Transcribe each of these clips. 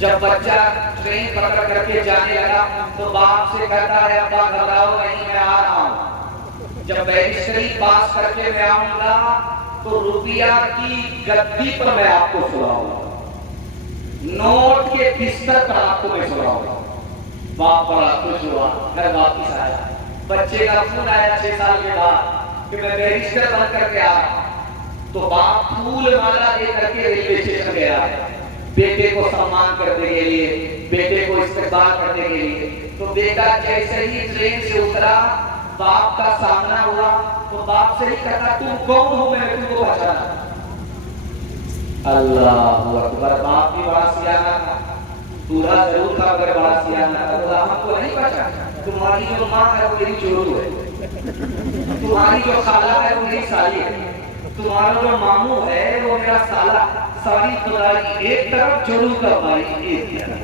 जब बच्चा ट्रेन पकड़ करके जाने लगा तो बाप से कहता है अब्बा घबराओ नहीं, मैं आ रहा हूँ। जब बैरिस्टरी पास करके मैं आऊंगा तो रुपया की गद्दी पर मैं आपको सुलाऊंगा, नोट के बिस्तर पर आपको मैं सुलाऊंगा। बाप बड़ा खुश हुआ, घर वापिस आया। बच्चे का फोन आया 6 साल के बाद कि मैं बैरिस्टर बन करके आ रहा हूं। तो बाप फूल माला लेकर के रेलवे स्टेशन गया बेटे को सम्मान करने के लिए, बेटे को इस्तेमाल करने के लिए। तो बेटा जैसे ही ट्रेन से उतरा, बाप का सामना हुआ तो बाप से ही कहता तुम कौन हो, मैंने तुमको पहचाना। अल्लाह अकबर। बाप भी बड़ा सियाना था, दूल्हा जरूर था मगर बड़ा सियाना था। बोला हमको नहीं पहचाना, तुम्हारी जो माँ है वो मेरी जोरू है, तुम्हारी जो खाला है वो मेरी साली है, तुम्हारा जो मामू है वो मेरा साला। सारी खुदाई एक तरफ, जोरू का भाई एक तरफ।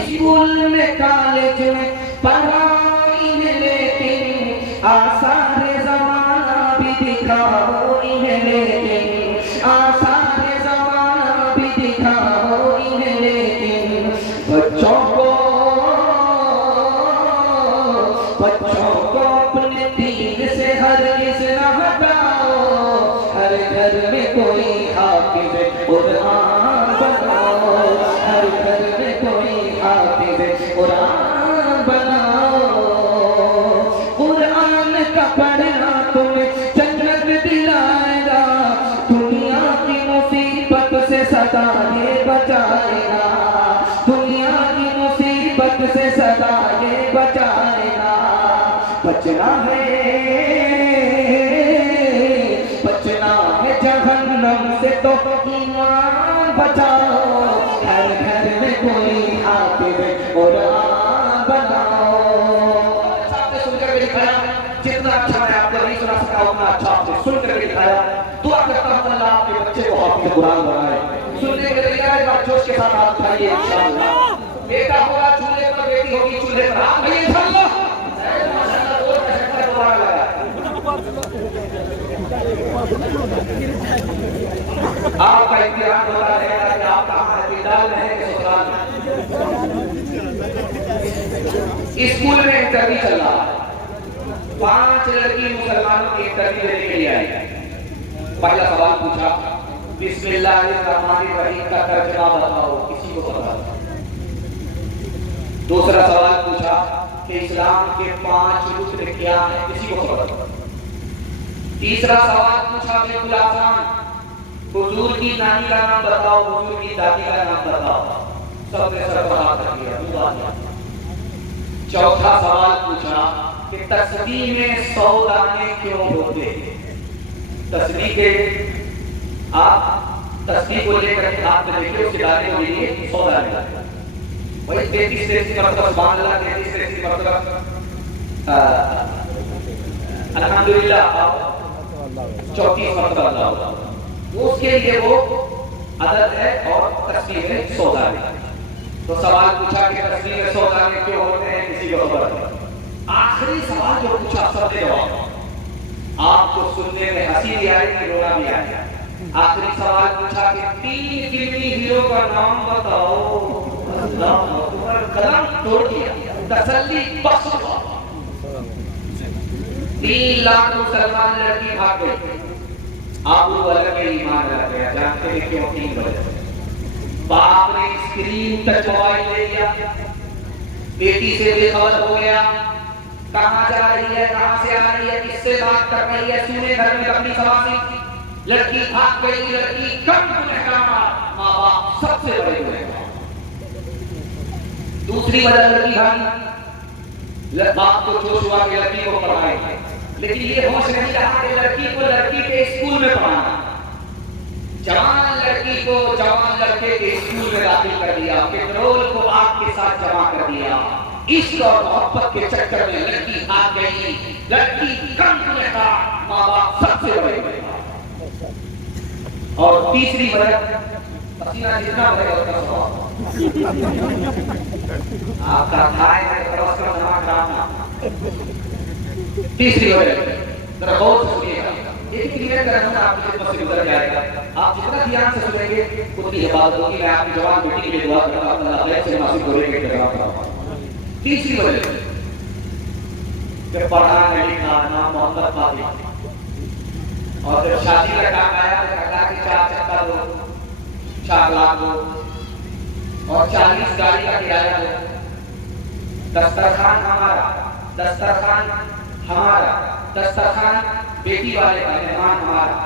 स्कूल में कॉलेज में पढ़ाई में लेकिन आसार जमाना भी दिखाओ इन्हें, लेकिन आसार जमाना भी दिखाओ इन्हें, लेकिन बच्चों को अपने दीन से हरगिज़ न हटाओ। हर घर में कोई हाफिज़ कुरान बनाओ, हर घर में कोई हाफिज़ कुरान बनाओ। कुरान का पढ़ना तुम्हें जन्नत दिलाएगा, दुनिया की मुसीबत से सदा ये बचाएगा, दुनिया की मुसीबत से सदा ये बचाएगा। बचना है जहन्नम से तो ईमान बचाओ। हर घर में कोई हाफिज़ कुरान बनाओ। अच्छा आपने सुनकर के दिखाया, जितना अच्छा मैं आपको नहीं सुना सका उतना अच्छा आपने सुनकर के दिखाया। दुआ करता हूं अल्लाह आपके बच्चे को हाफिज़ कुरान बनाए। सुनने के लिए एक बार जोश के साथ हाथ उठाइए इंशाअल्लाह। बेटा होगा चूल्हे पर, बेटी होगी चूल्हे पर। हां भैया इंशाअल्लाह। आपका इम्तिहान होता रहेगा कि आप कहां हस्पताल में हैं कि ससुराल में। स्कूल में इंटरव्यू चल रहा है, 5 लड़की मुसलमानों की इंटरव्यू देने के लिए आई। पहला सवाल पूछा बिस्मिल्लाहिर्रहमानिर्रहीम का तर्जुमा बताओ, किसी को पता? दूसरा सवाल पूछा कि इस्लाम के 5 रुकन क्या हैं, किसी को पता? तीसरा सवाल पूछा बिल्कुल आसान, हुजूर की नानी का नाम बताओ, हुजूर की दादी का नाम बताओ। सबने सर पर हाथ रख दिया। चौथा सवाल पूछा कि तस्बीह में 100 दाने क्यों होते हैं? तस्बीह के आप तस्बीह को लेकर के हाथ में देखिए, उसके दाने को लीजिए, 100 दाने। वही 33 मरतबा सुभान अल्लाह, 33 मरतबा अल्हम्दुलिल्लाह, 34 मरतबा अल्लाह। उसके लिए वो अदद है और तस्बीह में 100 दाने। तो सवाल पूछा कि तस्बीह में 100 दाने क्यों होते हैं, किसी को खबर नहीं। आखिरी सवाल जो पूछा सबने जवाब, आपको सुनने में हंसी भी आएगी, रोना भी आएगा। आखिरी सवाल पूछा कि 3 फिल्मी हीरो का नाम बताओ। अल्लाह अकबर, कलम तोड़ दिया, तसल्ली बख्श। 3 लाख मुसलमान लड़की भाग गई। आप लोग अलग में ईमान रख गया, जानते हैं क्यों? 3 वजह। बाप ने स्क्रीन टच मोबाइल ले लिया, बेटी से बेखबर हो गया, कहां जा रही है, कहां से आ रही है, किससे बात कर रही है, सुने घर में अपनी सवासी। लड़की भाग गई, लड़की कम गुनहगार, माँ बाप सबसे बड़े गुनहगार। दूसरी वजह लड़की भागी, बाप को जोश हुआ कि लड़की को पढ़ाएंगे, लेकिन ये होश नहीं रहा कि लड़की को लड़की के स्कूल में पढ़ाना। जवान लड़की को जवान लड़के के स्कूल में दाखिल कर दिया, पेट्रोल को आग के साथ जमा कर दिया। इश्क और मोहब्बत के चक्कर में लड़की आ गई, लड़की कम गुनहगार, माँ बाप सबसे बड़े। और तीसरी वजह, पसीना जितना बड़ेगा उतना स्वाब। आपका खाए है तो उसका दिमाग डालना। तीसरी वजह जरा बहुत सुनिएगा, एक क्लियर करना आपके से गुजर जाएगा। आप जितना ध्यान से सुनेंगे उतनी इबादत होगी। मैं आपकी जवान बेटी के लिए दुआ करता हूं, अल्लाह खैर से नासिब करेंगे जनाब। तीसरी वजह कि पढ़ा लिखा ना मोहब्बत वाली, और जब शादी का टाइम आया तो कहा कि 4 चक्का दो, 4 लाख दो और 40 गाड़ी का किराया दो, दस्तरखान हमारा, दस्तरखान हमारा, दस्तरखान बेटी वाले का, मेहमान हमारा।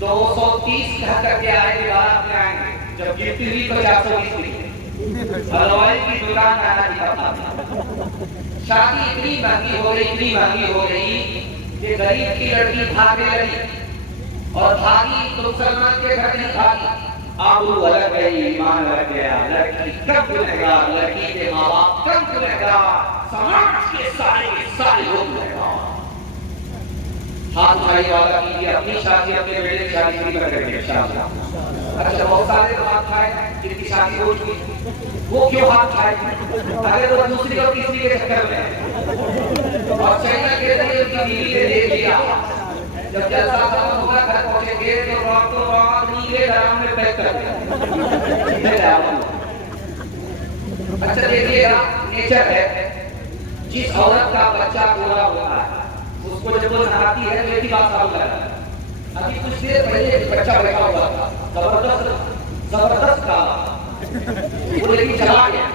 230 घर करके आएंगे, बारात में आएंगे, जब गिफ्ट हुई तो 420 मिली। हलवाई की दुकान आना नहीं पता। शादी इतनी महंगी हो गई, इतनी महंगी हो गई कि गरीब की लड़की भागने लगी, और भागी तो मुसलमान के घर नहीं भागी। आबरू अलग गई, ईमान अलग गया। लड़की कम गुनहगार, लड़की के माँ बाप कम गुनहगार, समाज के सारे लोग गुनहगार। हाथ भाई वाला कीजिए, अपनी शादी अपने बेटे की शादी नहीं करेंगे इंशाअल्लाह। अच्छा, बहुत सारे लोग हाथ खाए जिनकी शादी हो चुकी, वो क्यों हाथ खाए? अगर वो दूसरी और तीसरी के चक्कर में, और चाइना के जरिए उसकी बीवी ने देख लिया, जब जलसा खत्म होगा घर पहुंचेंगे तो रात नीले ड्राम में पैक कर देंगे। अच्छा देखिएगा, नेचर है, जिस औरत का बच्चा गोरा होता है उसको जब वो नहाती है तो एक ही बात साफ लगा। अभी कुछ देर पहले एक बच्चा बैठा हुआ था, जबरदस्त का वो लेकिन चला गया।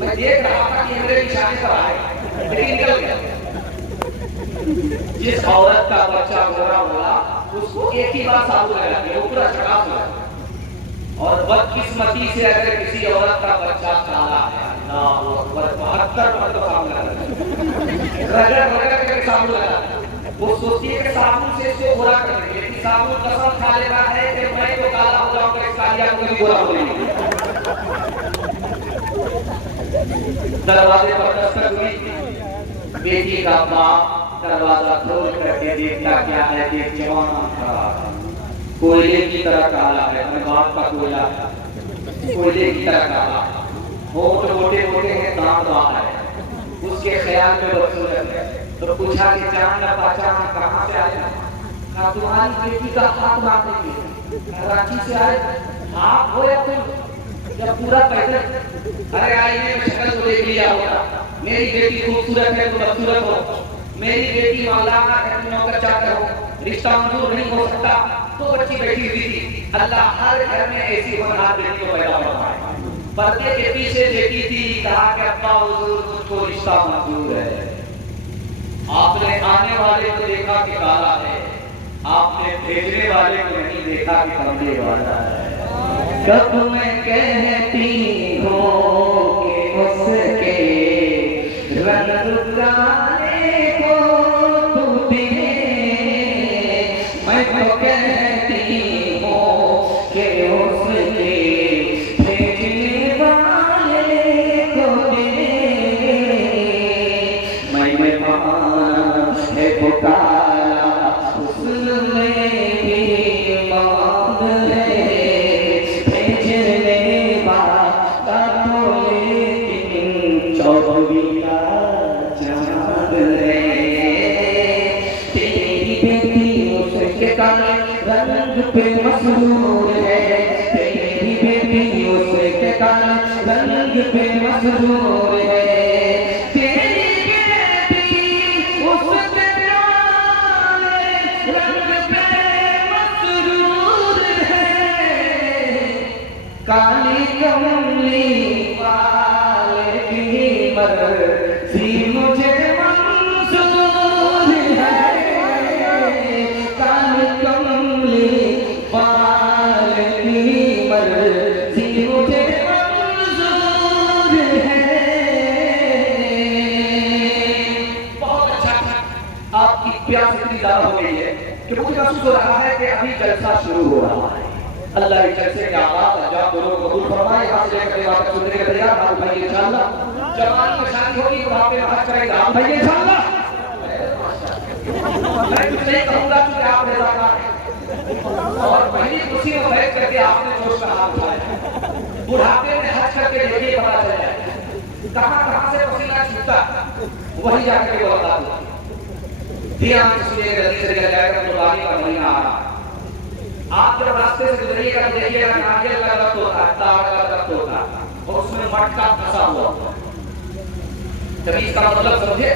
मैं देख रहा था कि मेरे निशाने पर आएगा, लेकिन निकल गया। जिस औरत का बच्चा गोरा हुआ उसको एक ही बात साफ लगा कि वो पूरा चकास हुआ। और बदकिस्मती से अगर किसी औरत का बच्चा काला है, ना वो 72 रगड़ के साबुन लगा, वो सोचती है कि साबुन से इसको गोरा कर देंगे, लेकिन साबुन कसम खा लेता है कि मैं तो काला हो जाऊंगा, इस कालिया को कभी गोरा हो जाएंगे। दरवाजे पर दस्तक हुई, बेटी का बाप दरवाजा खोल करके देखता क्या है, देख जवान खड़ा कोयले की तरह काला है, अपने बाप का कोयला कोयले की तरह काला, होठ मोटे मोटे हैं, दांत वाला है, उसके ख्याल में बदसूरत है। तो पूछा कि जान न पहचान कहाँ से आए? कहा तुम्हारी बेटी का हाथ मारने के, कराची से आए। आप हो या तुम या पूरा पैदल? अरे आईने में शक्ल तो देख लिया होगा, मेरी बेटी खूबसूरत है तो बदसूरत हो, मेरी बेटी मौलाना है तुम नौकर चाकर हो, रिश्ता मंजूर नहीं हो सकता। तो बच्ची बैठी हुई थी। अल्लाह हर घर में ऐसी होनहार बेटी को पैदा करवाए। पर्दे के पीछे बेटी थी, कहा कि अब्बा हुजूर मुझको रिश्ता मंजूर है। आपने आने वाले को देखा कि काला है, आपने भेजने वाले को नहीं देखा कि कमले वाला है। कब मैं कहती हूँ कि उसके रंग गाने को तू दे, मैं तो कहती हूँ कि उसके भेजने वाले को दे। मैं मां है पुकारा, उसमें भी मांग है, भेजने वाला तो लेकिन 24 का चांद है। तेरी बेटी उसके काले रंग पे मसरूर है, तेरी बेटी उसके काले रंग पे मसरूर है, तेरी बेटी उसके काले रंग पे मसरूर है। काली कमली वाले की मर्जी मुझे मंजूर है, काली कमली वाले की मर्जी मुझे मंजूर है। बहुत अच्छा, आपकी प्यास इतनी ज्यादा हो गई है कि मुझे महसूस हो रहा है कि अभी जलसा शुरू हो रहा है। अल्लाह के जलसे के आवाज अजाब दोनों को कबूल फरमाए। यहाँ से लेकर बात सुनने के तैयार हाथ भाई इंशाअल्लाह। जवानी में शादी होगी, बुढ़ापे में हज करेगा हाथ भाई इंशाअल्लाह। मैं कुछ नहीं कहूंगा क्योंकि आप रज़ाकार हैं और पहली खुशी में बैठ करके आपने जोश का हाथ उठाया। बुढ़ापे में हज करके देखिए पता चल जाए कहाँ से पसीना छूटता, वही जाकर के बता दो। ध्यान से सुनिए, जल्दी से जाएगा, कुर्बानी का महीना आ रहा है। आप जब रास्ते से गुजरिएगा तो देखिएगा नारियल का दरख्त होता है, ताड़ का दरख्त होता है और उसमें मटका फंसा हुआ होता है। तभी इसका मतलब समझे,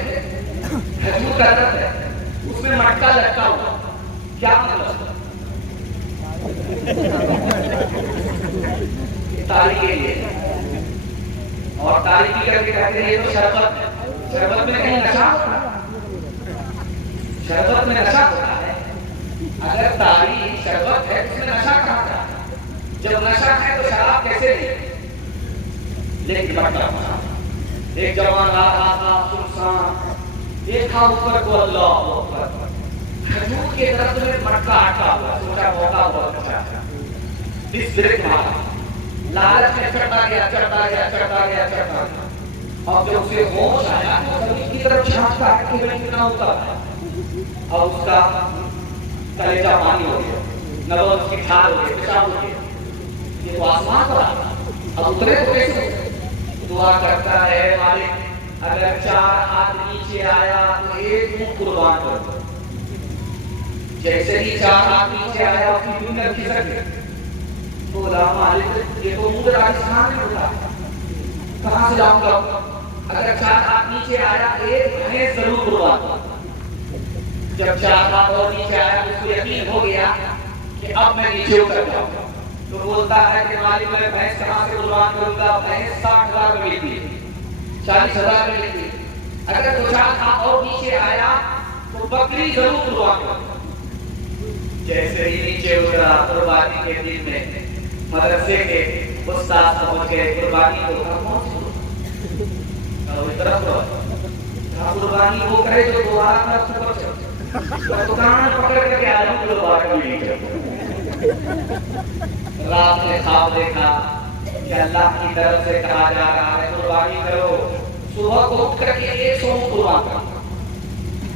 खजूर का दरख्त है, उसमें मटका लटका हुआ, क्या मतलब? तारी के लिए, और तारी की करके कहते हैं ये तो शरबत है। शरबत में कहीं नशा होता है? शरबत में नशा होता है? अगर तारी शरबत है तो उसमें नशा कहाँ था? जब नशा है तो शराब कैसे नहीं? लेकिन मटका फंसा। एक जवान आ रहा था सुनसान, देखा ऊपर को अल्लाह अकबर, खजूर के दरख्त में मटका अटका हुआ, सोचा मौका बहुत अच्छा है, इस ब्रेक मारा, लालच में चढ़ता गया चढ़ता गया चढ़ता गया चढ़ता गया। और जब उसे होश आया तो जमीन की तरफ झांकता है कि मैं कितना ऊपर है, और उसका कलेजा पानी हो गया, नबल उसकी खाल हो गई, पेशाब हो गया, ये तो आसमान पर आता। अब उतरे तो कैसे? दुआ करता है मालिक अगर 4 हाथ नीचे आया तो एक मुंह कुर्बान कर दो। जैसे ही 4 हाथ नीचे आया उसकी दुनिया खिसक गई। बोला मालिक ये तो मुंह राजस्थान में होता है, कहां से लाऊंगा? अगर 4 हाथ नीचे आया एक भैंस जरूर कुर्बान कर। जब 4 हाथ और नीचे आया तो उसको यकीन हो गया कि अब मैं नीचे उतर जाऊंगा। तो बोलता है कि मालिक मैं भैंस कहां से कुर्बान करूंगा? भैंस 60,000 में मिलती है, 40,000 में मिलती है। अगर 2-4 हाथ और नीचे आया तो बकरी जरूर कुर्बान करूंगा। जैसे ही नीचे उतरा कुर्बानी के दिन में मदरसे के उस्ताद पहुंच गए, कुर्बानी को कुर्बानी वो करे जो दोबारा दुकान पकड़ करके आलू दोबारा रात में ख्वाब देखा कि अल्लाह की तरफ से कहा जा रहा है कुर्बानी करो, सुबह को उठ करके 100 कुर्बान करो।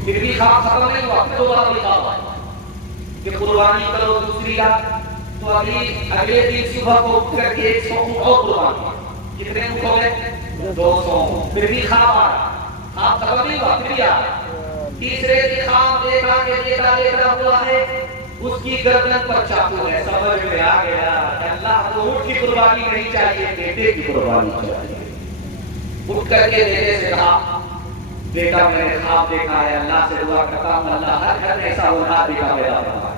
फिर भी ख्वाब खत्म नहीं हुआ, दोबारा लिखा हुआ कि कुर्बानी करो दूसरी रात। तो अगले दिन सुबह को उठ करके 100 और कुर्बान करो। कितने मुख हो गए? 200। फिर भी ख्वाब आ रहा, ख्वाब खत्म नहीं हुआ, फिर भी आ रहा। तीसरे दिन ख्वाब देखा कि देखा हुआ है उसकी गर्दन पर चाकू है। समझ में आ गया अल्लाह को ऊँट की कुर्बानी नहीं चाहिए, बेटे की कुर्बानी चाहिए। उठ करके बेटे से कहा बेटा मैंने ख्वाब देखा है, अल्लाह से दुआ करता हूं अल्लाह हर घर में ऐसा होना बेटा मेरा होगा।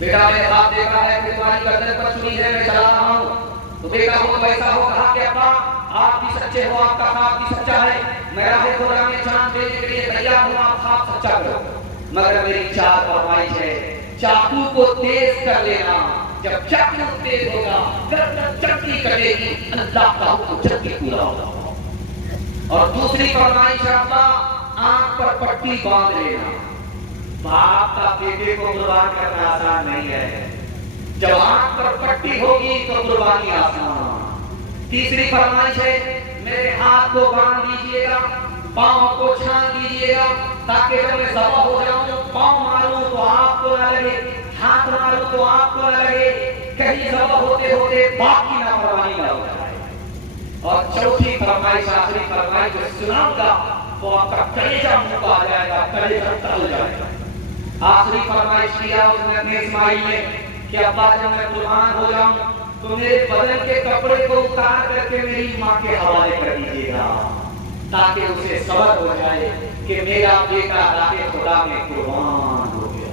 बेटा मैंने ख्वाब देखा है कि तुम्हारी गर्दन पर छुरी है, मैं चला रहा हूं। तो बेटा हो वैसा हो, कहा कि अब्बा आप भी सच्चे हो, आपका ख्वाब भी सच्चा है, मैं राह खुदा में जान देने के लिए तैयार हूं, आप ख्वाब सच्चा करो। मगर मेरी 4 फरमाइश है, चाकू को तेज कर लेना, जब चाकू तेज होगा गर्दन चक्की कटेगी, अल्लाह का हुक्म चक्की पूरा होगा। और दूसरी फरमाइश अब्बा आंख पर पट्टी बांध लेना। बाप का बेटे को कुर्बान करना आसान नहीं है, जब आंख पर पट्टी होगी तो कुर्बानी आसान। तीसरी फरमाइश है मेरे हाथ को बांध दीजिएगा, पांव को छान दीजिएगा, ताकि जब मैं ज़बह हो जाऊं पांव मारूं तो आपको न लगे, हाथ मारूं तो आपको न लगे, कहीं ज़बह होते होते बाप की नाफरमानी न हो जाए। और चौथी फरमाइश आखिरी फरमाइश जो सुनाऊंगा वो आपका कलेजा मुंह पर आ जाएगा, कलेजा तल जाएगा। आखिरी फरमाइश किया उसने अपने इस्माइल ने कि अब्बा जब मैं कुर्बान हो जाऊं तो मेरे बदन के कपड़े को उतार करके मेरी माँ के हवाले कर दीजिएगा, ताकि उसे सब्र हो जाए कि मेरा बेटा राहे खुदा में कुर्बान हो गया।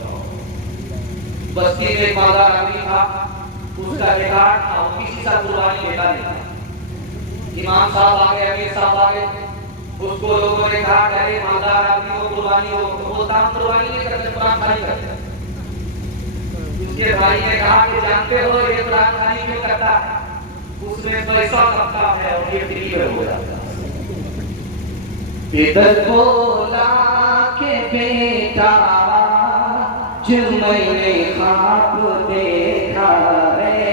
बस्ती में एक मालदार आदमी था, उसका रिकॉर्ड था, वो किसी सा कुर्बानी देता नहीं था। इमाम साहब आ गए, अमीर साहब आ गए, उसको लोगों ने कहा अरे मालदार आदमी को कुर्बानी हो, तो बोलता हम कुर्बानी नहीं करते, कुरान खानी करते। उसके भाई ने कहा कि जानते हो ये कुरान खानी क्यों करता है? उसमें पैसा लगता है और ये फ्री में हो जाता है। इधर बोला के बेटा जो मैंने ख्वाब देखा है,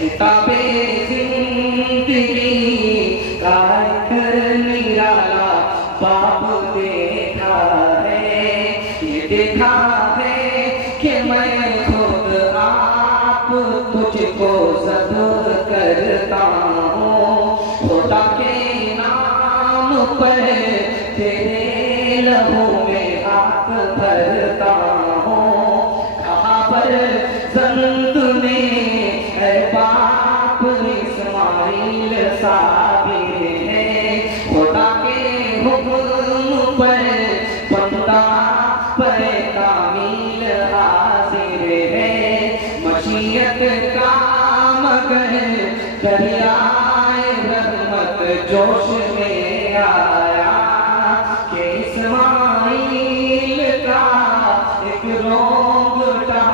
किताबे जिंदगी का निराला बाप देखा है, ये देखा है कि मैं खुद आप तुझको सब करता हूँ, खुदा के नाम पर तेरे लहू में हाथ भरता हूँ, कहाँ फर्जंद में है बाप इस्माइल साबिर है, खुदा के हुक्म पर बंदा पर कामिल हाजिर है, मशीयत का मगर दरियाए रहमत जोश में आया कि इस्माइल का एक रोंगटा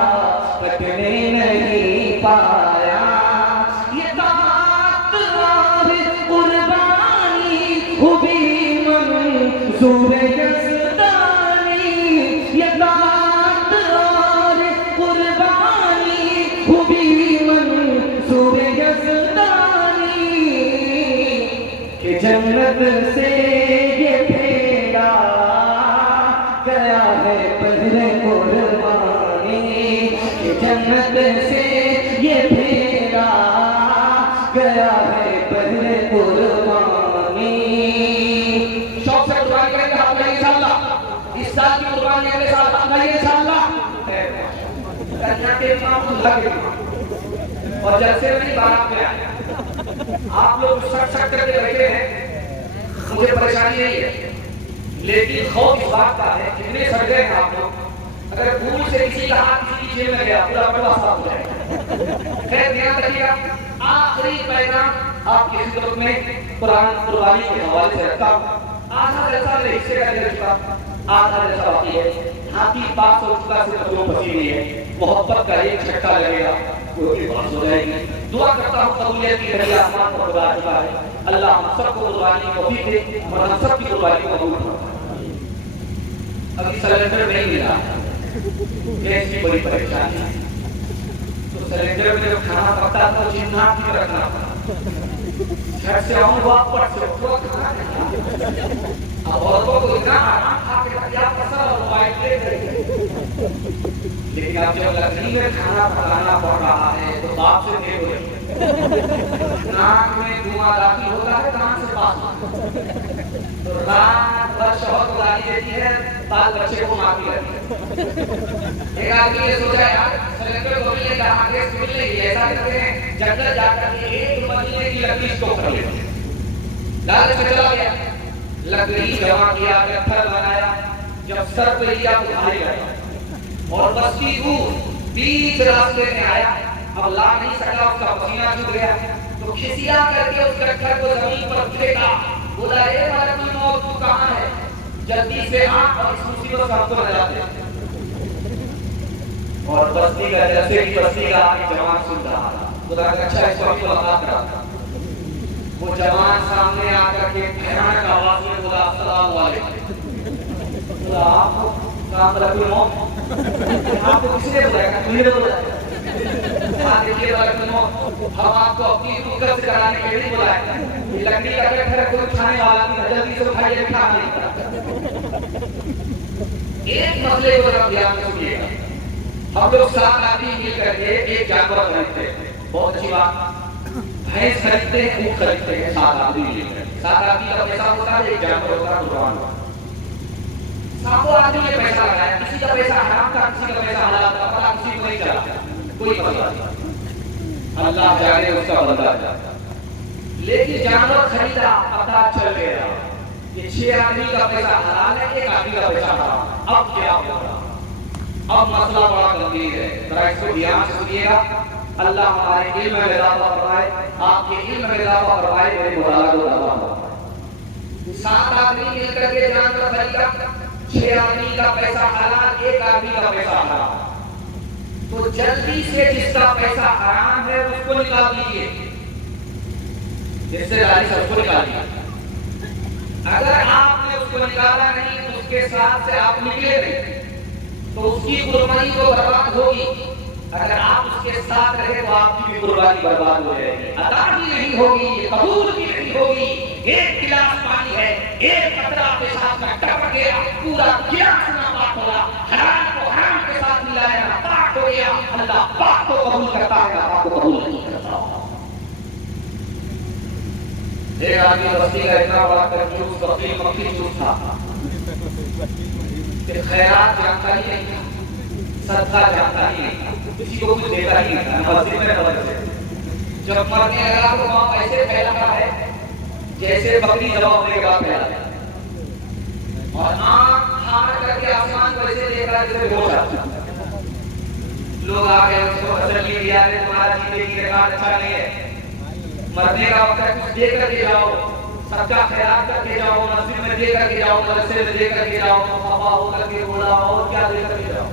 कटने नहीं पाया। ये तात और कुर्बानी हुई मंजूर यज़दानी, ये तात और कुर्बानी हुई मंजूर यज़दानी, कि जन्नत से ये भेड़ा गया है पहले कुर्बानी, कि जन्नत से ये भेड़ा गया है पहले कुर्बानी। शौक से कुर्बानी करेंगे आप लोग इंशाअल्लाह। इस साल की कुर्बानी अगले साल अपनाइए इंशाअल्लाह। कन्या के इमाम लगे और जलसे में नहीं बारात में आए, आप लोग सट करके बैठे हैं, मुझे परेशानी नहीं है, लेकिन खौफ इस बात का है कितने सड़ गए हैं आप लोग। अगर भूल से किसी का हाथ किसी की जेब में गया पूरा बड़ा साफ हो जाएगा। खैर ध्यान रखिएगा, आखिरी पैगाम आपकी खिदमत में कुरान कुर्बानी के हवाले से रखता हूँ। आधा जैसा मेरे हिस्से का दे चुका, आधा जैसा बाकी है। हाथी 500 चुका से जो फंसी हुई है, मोहब्बत का एक छक्का लगेगा वो भी पास हो जाएगी। दुआ करता हूँ कबूलियत की घड़ी आसमान पर खुदा चुका है। अल्लाह हम सबको कुर्बानी को भी दे और हम सब की कुर्बानी को कबूल करे। अभी सिलेंडर नहीं मिला, गैस की बड़ी परेशानी है, तो सिलेंडर में जब खाना पकता था चिन्ह भी रखना था। घर से आऊँ वापस से तो खाना अब औरतों को इतना आराम खा के क्या पसंद और मोबाइल ले गए, लेकिन अब जब लकड़ी में खाना पकाना पड़ रहा है तो बाप से देर हो रही है। नाक में धुआं दाखिल होता है, कान से पास, तो रात भर शौहर को गाली देती है, बाल बच्चे को मारती रहती है। एक आदमी ये सोचा यार सिलेंडर को मिलने का आगे से मिलने की ऐसा करते हैं जंगल जाकर के एक महीने की लकड़ी को कर लेते हैं। लालच में चला गया, लकड़ी जमा किया, पत्थर बनाया, जब सर पे लिया तो भारी लगा और बस्ती दूर बीच रास्ते में आया, अब ला नहीं सका, उसका पसीना छूट गया, तो खिसिया करके उस पत्थर को जमीन पर फेंका, बोला ए मलकुल मौत तू कहां है, जल्दी से आ और इस मुसीबत से हमको नजात दे। और बस्ती का जैसे ही बस्ती का आगे जवान सुन रहा था, खुदा का अच्छा इसको भी मुलाकात करा। वो जवान सामने आकर के भयानक आवाज में बोला अस्सलाम वालेकुम। बोला आपको काम रखो मौत, आपको किसने बुलाया? तुमने बुलाया। हाँ देखिए मलकुल मौत, हम आपको अपनी रुकत से कराने के लिए बुलाया, ये लकड़ी का पत्थर कोई उठाने वाला नहीं, जल्दी से उठाइए, उठा नहीं करता। एक मसले को जरा ध्यान से सुनिएगा, हम लोग 7 आदमी मिल करके एक जानवर खरीदते हैं, बहुत अच्छी बात, भैंस खरीदते हैं, ऊँट खरीदते हैं, 7 आदमी मिलकर, 7 आदमी का पैसा होता है, एक जानवर होता है कुर्बान। 7 आदमी ने पैसा लगाया, किसी का पैसा हराम था, किसी का पैसा हलाल था, पता किसी को नहीं चला, कोई पता नहीं, अल्लाह जाने उसका बंदा जाता। लेकिन जानवर खरीदा, पता चल गया कि 6 आदमी का पैसा हलाल है, 1 आदमी का पैसा हराम। अब क्या होगा? अब मसला बड़ा गंभीर है, जरा इसको ध्यान से सुनिएगा। अल्लाह हमारे इल्म में इजाफा फरमाए, आपके इल्म में इजाफा फरमाए, मेरे मुराद को इजाफा फरमाए। 7 आदमी मिलकर के जानवर खरीदा, 6 आदमी का पैसा हलाल, 1 आदमी का पैसा हराम। तो जल्दी से जिसका पैसा हराम है उसको निकाल दीजिए, जिससे गाली सबको निकालिए। अगर आपने उसको निकाला नहीं तो उसके साथ से आप निकले नहीं, तो उसकी कुर्बानी तो बर्बाद होगी। अगर आप उसके साथ रहे तो आपकी भी कुर्बानी बर्बाद हो जाएगी, अदा भी नहीं होगी, कबूल भी नहीं होगी। एक गिलास पानी है, एक कतरा पेशाब का टपक गया, पूरा गिलास नापाक होगा, हराम को हराम के साथ मिलाया, नापाक हो गया। अल्लाह पाक को कबूल करता है, नापाक को कबूल नहीं करता। एक आदमी बस्ती का इतना बड़ा कंजूस बकरी मक्खी चूस था कि खैरात जानता ही नहीं था, सदका जानता ही नहीं था। किसी को कुछ देता ही नहीं था मस्जिद में बदल से। जब मरने लगा तो बाप ऐसे फैला है जैसे बकरी दबा होने के बाद फैला, और आंख फाड़ करके आसमान को ऐसे देख रहा है जैसे बेहोश आता। लोग आ गए उसको हसन लिए दिया, रे तुम्हारा जीने की रिकॉर्ड अच्छा नहीं है, मरने का वक्त है, कुछ दे करके जाओ, सबका ख्याल करके जाओ, मस्जिद में दे करके जाओ, मदरसे में दे करके जाओ, हवा हो करके बोला और क्या दे करके जाओ,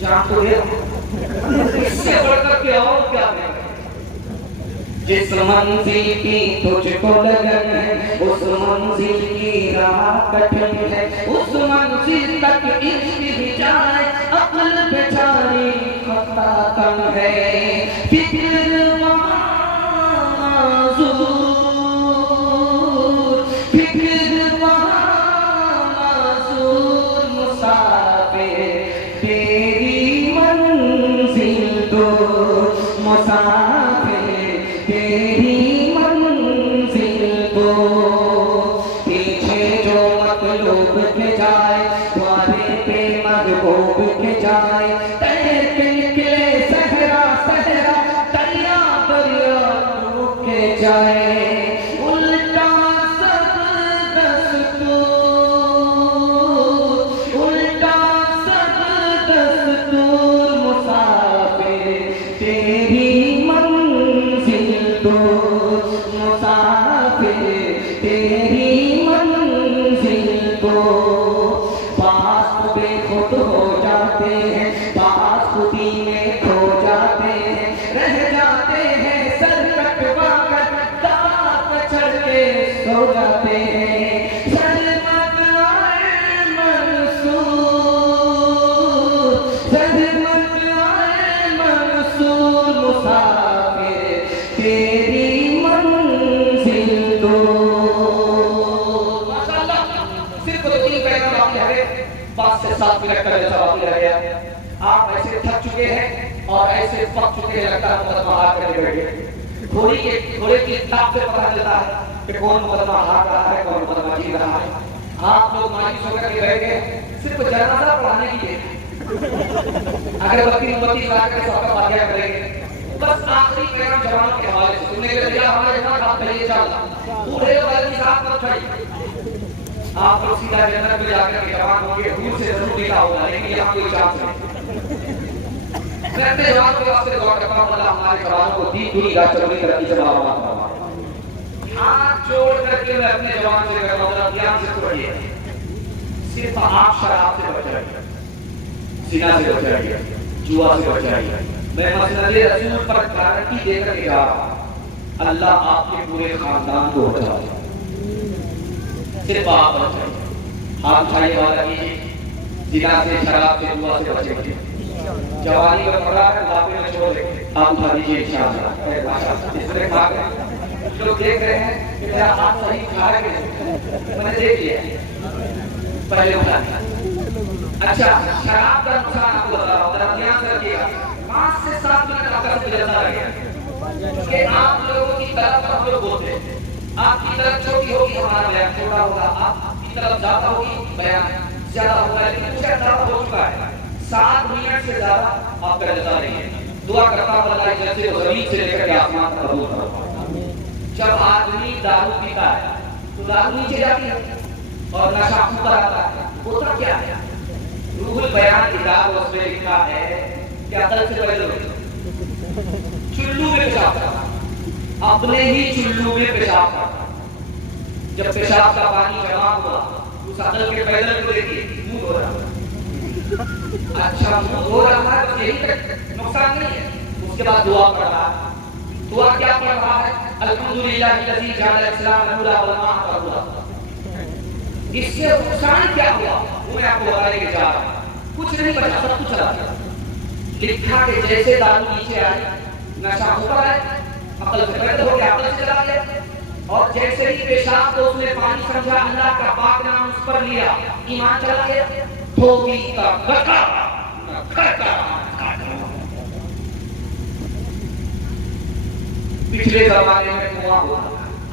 जान तो दे, इससे बढ़कर के और क्या दे। जिस मंजिल की तुझको लगन है उस मंजिल की राह कठिन है, उस मंजिल तक इश्क भी जाए अक्ल बेचारी खता कम है, फिक्र माज़ूर, फिक्र माज़ूर मुसाफिर तेरी मंजिल तो मुसाफिर तेरी मंजिल को, पीछे जो मतलूब के जाए द्वारे पे महबूब के जाए, तैर के निकले सहरा सहरा दरिया दरिया डूब के जाए, उल्टा सब दस्तूर, उल्टा सब दस्तूर मुसाफिर तेरी मुसाफिर तेरी मंजिल को, पास बेखुद हो जाते हैं, पास खुदी में खो जाते हैं, रह जाते हैं सर कटवा कर दांत चढ़ के सो जाते हैं, सरमत आए मंसूर, सरमत आए मंसूर मुसाफिर तेरी पाँच से 7 मिनट का जैसा बाकी रह गया। आप ऐसे थक चुके हैं और ऐसे पक चुके हैं, लगता है मुकदमा हार करके बैठे। घोड़े की ताप से पता चलता है कि कौन मुकदमा हार रहा है, कौन मुकदमा जीत रहा है। आप लोग मायूस होकर के बैठ गए सिर्फ जनाजा पढ़ाने के लिए, अगरबत्ती मोमबत्ती लगा कर सबका फातिहा करेंगे, बस आखिरी पैगाम जवानों के हवाले से सुनने के लिए हमारे जवान बात करिए इंशाअल्लाह। बूढ़े वाले साथ मत खड़िए, आप लोग सीधा जन्नत में जाकर के जवान होंगे, दूर से जरूर देखा होगा, लेकिन यहाँ कोई चांस नहीं। मैं अपने जवान के वास्ते दुआ करता हूँ अल्लाह हमारे जवानों को दीन दुनिया चलनी तरक्की से बराबर फरमाए। हाथ जोड़ करके मैं अपने जवान से कहता हूँ ध्यान से सुनिए, सिर्फ आप शराब से बच रहिए, जिना से बच रहिए, जुआ से बच रहिए। मैं मसनद रसूल पर गारंटी देकर के कहा अल्लाह आपके पूरे खानदान को बचा ले, सिर्फ आप बचाइए। हाथ उठाइए वाला कीजिए, जिना से शराब से जुआ से बचेंगे। जवानी में पड़ा है बुढ़ापे में छोड़ देंगे, आप उठा दीजिए इंशाअल्लाह। इसमें खा गए लोग देख रहे हैं कि मेरा हाथ सही खा रहे, मैंने देख लिया, पहले उठा दिया। अच्छा, शराब का नुकसान आपको बता रहा हूँ, जरा ध्यान से रखिएगा। 5 से 7 मिनट आपका गुजरता रहेगा कि आप लोगों की तरफ हम लोग बोलते हैं, आपकी तरफ छोटी होगी हमारा बयान छोटा होगा, आपकी तरफ ज्यादा होगी बयान ज्यादा होगा, लेकिन कुछ ज्यादा हो चुका है। 7 मिनट से ज्यादा आप करता रहिए। दुआ करता हूं अल्लाह जैसे जमीन से लेकर के आसमान तक कबूल फरमाए। जब आदमी दारू पीता है तो दारू नीचे जाती है और नशा ऊपर आता है, होता क्या है? रूहुल बयान किताब उसमें लिखा है कि अकल से पहले चुल्लू में पेशाब करना, अपने ही चुल्लू में पेशाब करना। जब पेशाब का पानी जमा हुआ उस अकल के पैदल को देखिए मुंह धो रहा है। अच्छा, मुंह धो रहा है तो यही तक नुकसान नहीं है। उसके बाद दुआ पढ़ रहा है। दुआ क्या पढ़ रहा है? अल्हम्दुलिल्लाहिल्लज़ी जअल इस्लाम नूरा वल माअ तहूरा। इससे नुकसान क्या हुआ वो मैं आपको बताने के जा रहा हूं। कुछ नहीं बचा, सब कुछ चला गया। लिखा के जैसे दारू नीचे आई, नशा ऊपर आया, अकल से पैदा हो गया, अकल से चला गया। और जैसे ही पेशाब को उसने पानी समझा, अल्लाह का पाक नाम उस पर लिया, ईमान चला गया। धोबी का गठा न खड़का पिछले जमाने में कुआं हुआ,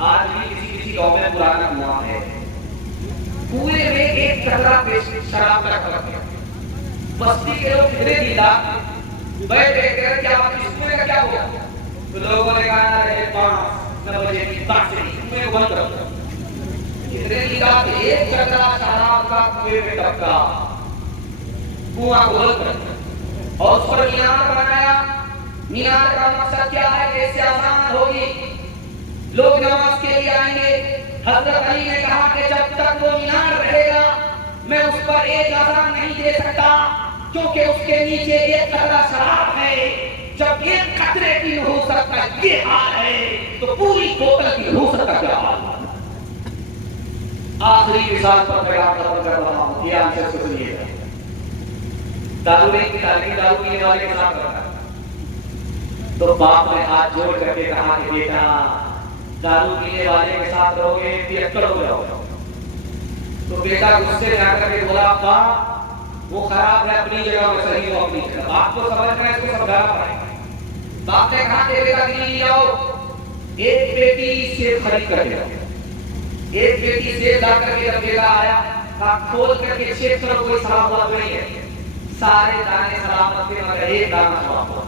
आज भी किसी किसी गांव में पुराना कुआं है। कुएं में एक टकरा शराब का रखा गया। बस्ती के लोग कितने दीदार, बैठ गए क्या बात इसमें का क्या हुआ? तो लोगों ने कहा अरे 5 बजे की बात नहीं तुम्हें बंद करो। कितने की बात? एक चक्रा शराब का कुएं में टपका, कुआं खोल कर और उस पर मीनार बनाया। मीनार का मकसद क्या है? कैसे आसान होगी, लोग नमाज के लिए आएंगे। हजरत अली ने कहा कि जब तक वो मीनार रहेगा मैं उस पर एक अज़ान नहीं दे सकता, क्योंकि उसके नीचे एक कतरा शराब है। जब एक कतरे की हो सकता ये हाल है तो पूरी बोतल की हो सकता क्या हाल? आखिरी मिसाल पर पैगाम खत्म कर रहा हूं, ध्यान से सुनिएगा। दारू नहीं पीने, दारू पीने वाले के साथ रहा तो बाप ने हाथ जोड़ करके कहा कि बेटा दारू पीने वाले के साथ रहोगे पियक्कड़ हो जाओगे। तो बेटा गुस्से में आकर के बोला अब्बा वो खराब है अपनी जगह में, सही हो अपनी जगह। बाप को समझ में इसको समझाना पड़ेगा। बाप ने कहा कि बेटा दिल्ली ले आओ, एक बेटी सेब खरीद कर ले आओ। एक बेटी सेब ला करके जब बेटा आया कहा खोल करके चेक करो कोई खराब हुआ तो नहीं है। सारे दाने सलामत थे मगर एक दाना खराब हुआ।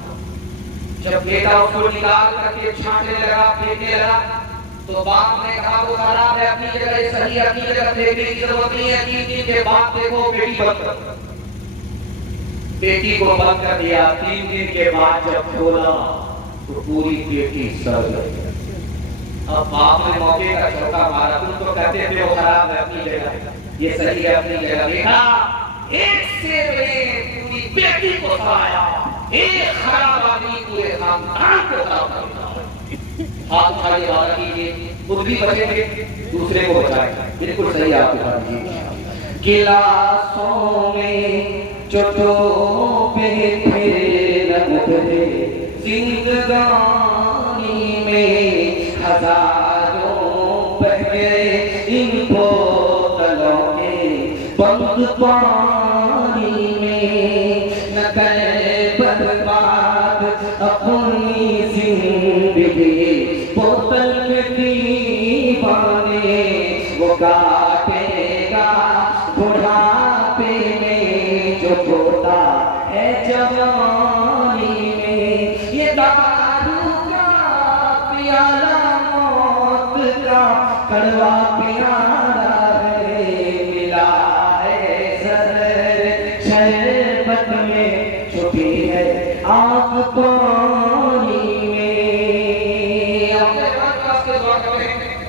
जब बेटा उसको निकाल करके छांटने लगा, फेंकने लगा, तो बाप ने कहा वो खराब है अपनी जगह, सही अपनी जगह, फेंकने की जरूरत नहीं है। 3 दिन के बाद देखो बेटी बंद कर। बेटी को बंद कर दिया। 3 दिन के बाद जब खोला तो पूरी बेटी सड़ गई। अब बाप ने मौके का चौका मारा, तुम तो कहते थे वो खराब है अपनी जगह, ये सही है अपनी जगह। देखा एक सेब ने पूरी बेटी को सड़ाया, एक खराब आदमी पूरे खानदान को खराब कर दिया। हाथ उठाइए, वादा कीजिए, खुद भी बचेंगे दूसरे को बचाएंगे। बिल्कुल सही आपके पास। गिलासों में चोटों पे जिंदगानी में हजारों बहके इन बोतलों के बंद पानी में न करे बर्बाद अपनी जिंदगी। बोतल के दीवाने वो काटेगा बुढ़ापे में जो होता है जवानी में। ये दारू का प्याला मौत का कड़वा प्याला है, मिला है जहर शरबत में, छुपी है आग पानी में।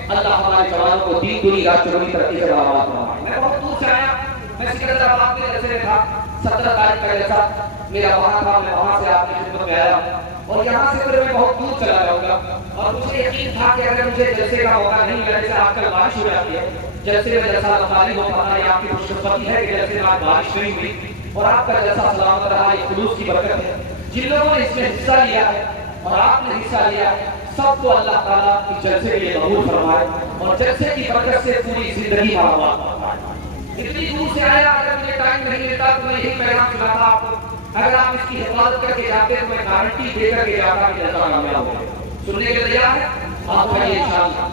अल्लाह हमारे जवानों को दीन दुनी राष्ट्रपति तरक्की से बर्बाद फरमाए। मैं बहुत दूर से आया, मैं सिकंदराबाद में जैसे था 17 तारीख का जैसा मेरा वहां था, मैं वहां से आपकी खिदमत में आया और यहाँ से फिर मैं बहुत दूर चला जाऊंगा। और मुझे यकीन था कि अगर मुझे जलसे का मौका नहीं मिला, जैसे आजकल बारिश हो जाती है, जलसे में जैसा खाली हो पाता है, आपकी खुशकिस्मती है कि जलसे में आज बारिश नहीं हुई और आपका जलसा सलामत रहा, ये खुलूस की बरकत है। जिन लोगों ने इसमें हिस्सा लिया है और आपने हिस्सा लिया है, सबको अल्लाह ताला की जलसे के लिए कबूल फरमाए और जलसे की बरकत से पूरी जिंदगी बर्बाद। इतनी दूर से आया, अगर मुझे टाइम नहीं मिलता तो मैं यही पैगाम सुनाता आपको। अगर आप इसकी हिफाजत करके जाते तो मैं गारंटी देकर के जाता कि जलसा कामयाब हो। सुनने के लिए तैयार है? आप भाई इंशाअल्लाह।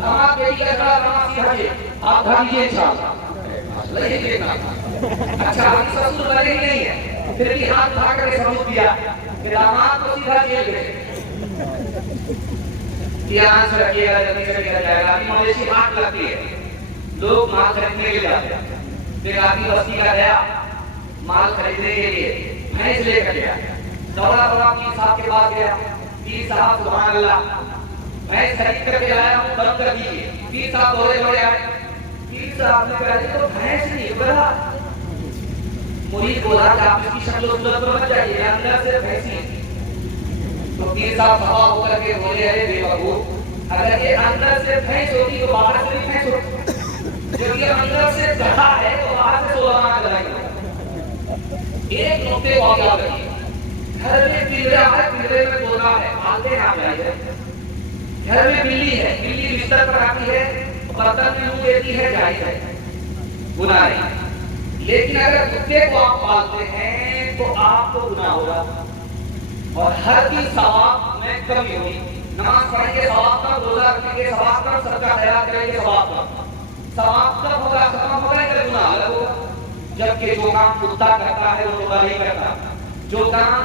हमारा बेटी का खड़ा नमाज सीखिए, आप भाईए इंशाअल्लाह। नहीं देखना अच्छा हम ससुर बने ही नहीं है, फिर भी हाथ उठा कर सबूत दिया कि दामाद को सीधा जेल भेजे। ध्यान से रखिएगा, जल्दी से किया जाएगा। अभी मवेशी हाथ लगती है, लोग माल खरीदने के लिए जाते हैं। फिर आदमी बस्ती का गया माल खरीदने के लिए, भैंस लेकर गया, दौड़ा दौड़ा पीर साहब के पास गया। पीर साहब सुभान अल्लाह, भैंस खरीद करके लाया, बंद कर दीजिए। पीर साहब दौड़े दौड़े आए, पीर साहब ने कहा तो भैंस नहीं बड़ा। मुरीद बोला कि आप इसकी शक्ल सूरत पर मत जाइए, अंदर से भैंसी। तो पीर साहब हवा होकर के बोले अरे बेवकूफ, अगर ये अंदर से भैंस होती तो बाहर से भी भैंस होती। जब ये अंदर से गधा है तो बाहर से 16 आना लगाएंगे। एक नुक्ते को याद रखिए, घर में पिंजरा है, पिंजरे में तोता है, पालते ना चाहिए। घर में बिल्ली है, बिल्ली बिस्तर पर आती है, बर्तन में मुंह देती है, जायज है, गुनाह नहीं। लेकिन अगर कुत्ते को आप पालते हैं तो आपको गुनाह होगा और हर की सवाब में कमी होगी। नमाज पढ़ेंगे सवाब कम, रोजा रखेंगे सवाब कम, सबका ख्याल करेंगे सवाब कम। सवाब कम होगा, खत्म होगा, इधर गुनाह अलग होगा। जबकि जो काम कुत्ता करता है वो तोता नहीं करता, जो काम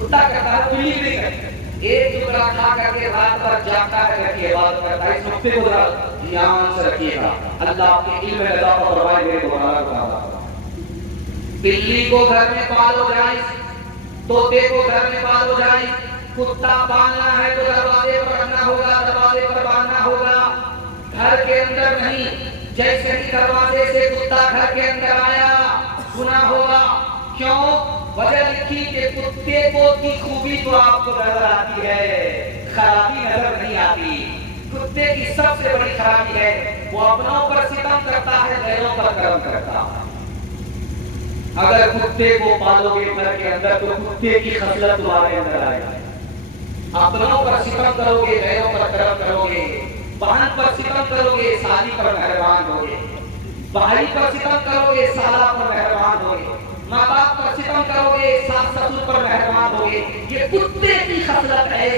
कुत्ता करता है, बिल्ली नहीं करती। एक टुकड़ा खा करके रात भर जागता है, करके इबादत करता है। इस नुक्ते को जरा ध्यान से रखिएगा। अल्लाह आपके इल्म में इजाफा फरमाए मेरे दोबारा को। बिल्ली को घर में पालो जाए, तोते को घर में पालो जाए। कुत्ता पालना है तो दरवाजे पर रखना होगा, दरवाजे पर बांधना होगा, घर के अंदर नहीं। जैसे ही दरवाजे से कुत्ता घर के अंदर आया, गुनाह होगा। क्यों? वजह लिखी कि कुत्ते को की खूबी तो आपको नजर आती है, खराबी नजर नहीं आती। कुत्ते की सबसे बड़ी खराबी है वो अपनों पर सितम करता है, गैरों पर करम करता है। अगर कुत्ते को पालोगे घर के अंदर तो कुत्ते की खसलत तुम्हारे अंदर आएगी। अपनों पर सितम करोगे, गैरों पर करम करोगे, बहन पर सितम करोगे, साली पर मेहरबान होगे, भाई पर सितम करोगे, साला पर मेहरबान होगे, माँ बाप पर सितम करोगे, सास ससुर पर मेहरबान होगे। ये कुत्ते की खसलत है,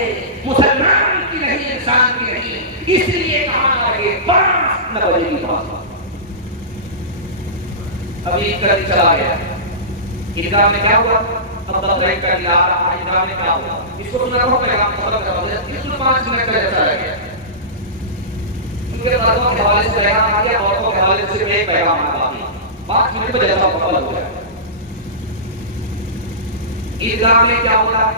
मुसलमान की नहीं, इंसान की नहीं। इसलिए कहा लगे 5 बजे की बात। अभी कल चला गया ईदगाह में, क्या हुआ? अब बकरीद का दिन आ रहा है, ईदगाह में क्या हुआ? इसको सुना हो पैगाम खत्म करवा दिया, इसको 5 मिनट का जैसा लग गया। उनके मर्दों के हवाले से पैगाम आ गया, औरतों के हवाले से एक पैगाम आ गया। 5 मिनट में जैसा मुकम्मल हो गया। ईदगाह में क्या होता है?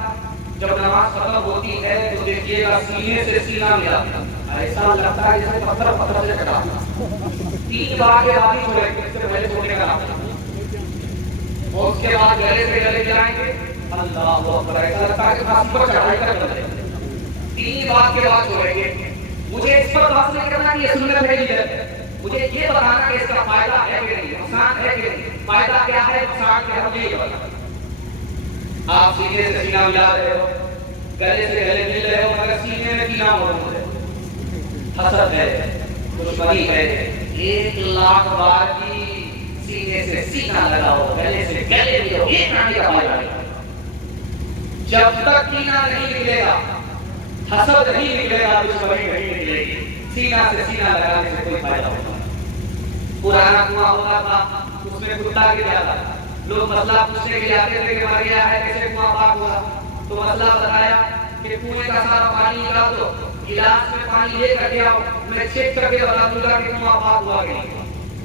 जब नमाज खत्म होती है तो देखिएगा सीने से सीना मिला, ऐसा लगता है जैसे पत्थर से कटा। 3 बार के बाद ही छोड़ेंगे, इससे पहले छोड़ने का नाम। और उसके बाद गले से गले मिलाएंगे, अल्लाह अकबर, ऐसा लगता है कि फांसी पर चढ़ाई कर बंदे। 3 बार के बाद छोड़ेंगे। मुझे इस पर बात नहीं करना कि ये सुन्नत है कि है, मुझे ये बताना कि इसका फायदा है कि नहीं, नुकसान है कि नहीं, फायदा क्या है, नुकसान क्या है, मुझे ये बताना। आप सीने से सीना मिला रहे हो, गले से गले मिल रहे हो, मगर सीने में कीना मौजूद है, हसद है, दुश्मनी है। 1 लाख बार की सीने से सीना लगाओ, गले से गले मिलो, एक आने का फायदा नहीं। जब तक कीना नहीं निकलेगा, हसद नहीं निकलेगा, दुश्मनी नहीं निकलेगी। सीना से सीना लगाने से कोई फायदा नहीं। पुराना कुआं होता था, उसमें कुत्ता गिर जाता था, लोग मसला पूछने के लिए आते थे कि मर गया है, कैसे कुआं पाक हुआ? तो मसला बताया कि कुएं का सारा पानी निकाल दो, गिलास में पानी लेकर के आओ, मैं चेक करके बता दूंगा कि कुआं पाक हुआ कि नहीं।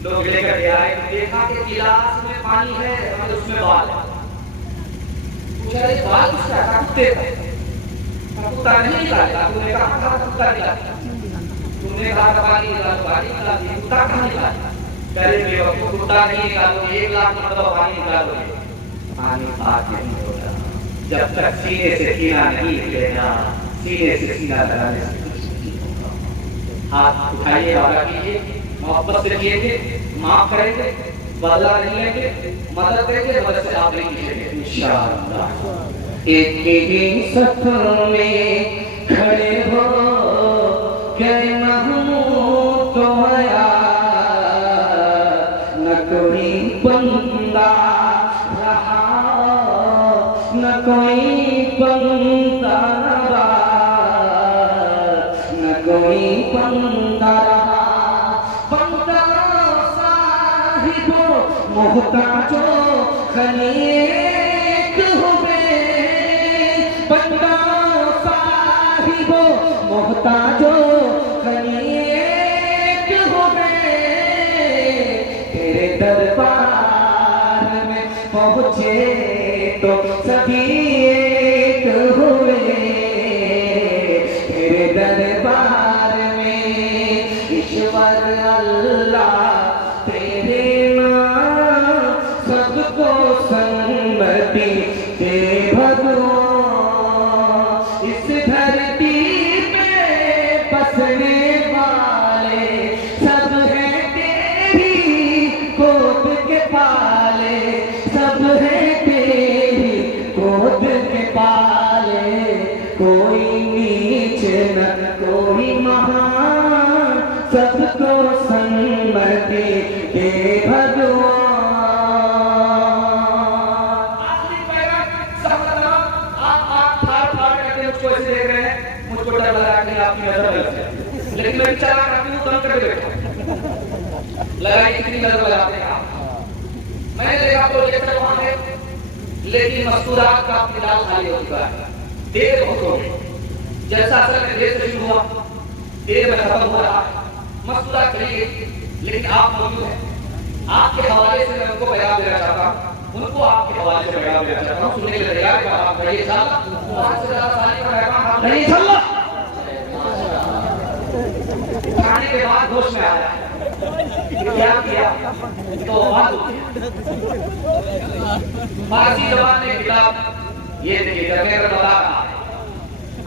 लोग लेकर के आए, देखा कि गिलास में पानी है और उसमें बाल है। पूछा ये बाल किसका था? कुत्ते का। कुत्ता नहीं निकाला, तूने कहा था कुत्ता निकाला, तुमने कहा था पानी निकालो, पानी निकाल दिया, कुत्ता कहाँ निकाला? कुत्ता नहीं निकालोगे, 1 लाख मरतबा पानी निकालोगे, पानी पाक नहीं होगा। जब तक सीने से सीना नहीं निकलेगा, सीने से सीना लगाने से कुछ नहीं होगा। हाथ उठाइए, वादा कीजिए, मोहब्बत से किएंगे, माफ करेंगे, बदला नहीं लेंगे, मदद करेंगे, मदद से आप लेंगे इंशाअल्लाह। एक ही सफ में खड़े हो गए महमूद तो आया, कोई बंदा रहा, न कोई बंदा रहा, न कोई बंदा रहा। बंदा साहिबो मोहताजो खलीक हुए, बंदा साहिबो मोहताजो खलीक हुए। तेरे दरबार में पहुँचे तो सभी एक हुए, तेरे दरबार में ईश्वर अल्लाह तेरे नाम सबको सन्मति दे भगवान। इस धरती पे बसने वाले सब हैं तेरी गोद के पाले, सब हैं तेरी गोद के पाले। कोई नीच न कोई महान, सबको सन्मति दे भगवान। आखिरी पैगाम सबका, आप ठाड़ करके मुझको ऐसे देख रहे हैं, मुझको डर लगा कि आपकी नजर गलत है, लेकिन मैं विचार करती हूँ दम करके बैठा, लगाई कितनी नजर लगाते हैं आप। मैंने देखा प्रोजेक्टर वहां है, लेकिन मस्तूरात का फिलहाल खाली हो चुका है। देर बहुत हो गई। जैसा असल में देर से शुरू हुआ, देर में खत्म हो रहा है। मस्तूरात चली गई, लेकिन आप मौजूद हैं। आपके हवाले से मैं उनको पैगाम देना चाहता हूँ, उनको आपके हवाले से पैगाम देना चाहता हूँ। सुनने के लिए तैयार है? आप कहिए इंशाअल्लाह। बहुत से ज्यादा साली का पैगाम आप नहीं इंशाअल्लाह। खाने के बाद होश में आया, क्या किया तो फारसी जबान में किताब ये देखिए, मैं बता रहा